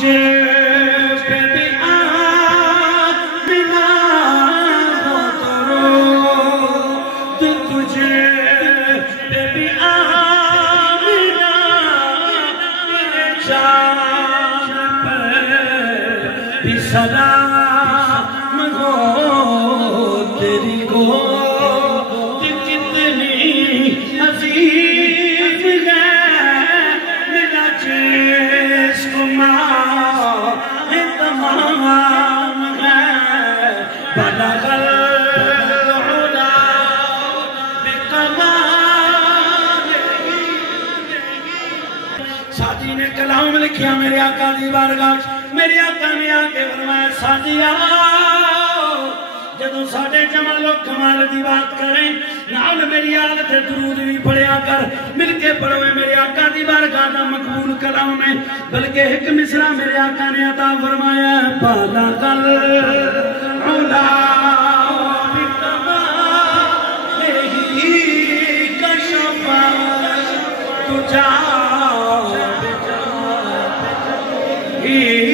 تجھے پہ بھی آمینہ بہت درود تجھے پہ بھی آمینہ میرے جان پر بھی سلام ہو تیری گود کتنی عظیم ہے میرا جسم تمام ہے بلغ العلا بکمالہ ساتھی نے کلام لکھیا میرے آقا دی بارگاہ میرے آقا نے آکے فرمایا ساتھی آؤ جدوں ساڈے جمع لوگ کمال دی بات کریں نال میری حالت درود بھی پڑھیا کر مل کے پڑھوے میرے آقا دی بارگاہ دا مقبول کلام ہے بلکہ ایک مصرع میرے آقا نے عطا فرمایا بلغ العلا بکمالہ کشف الدجی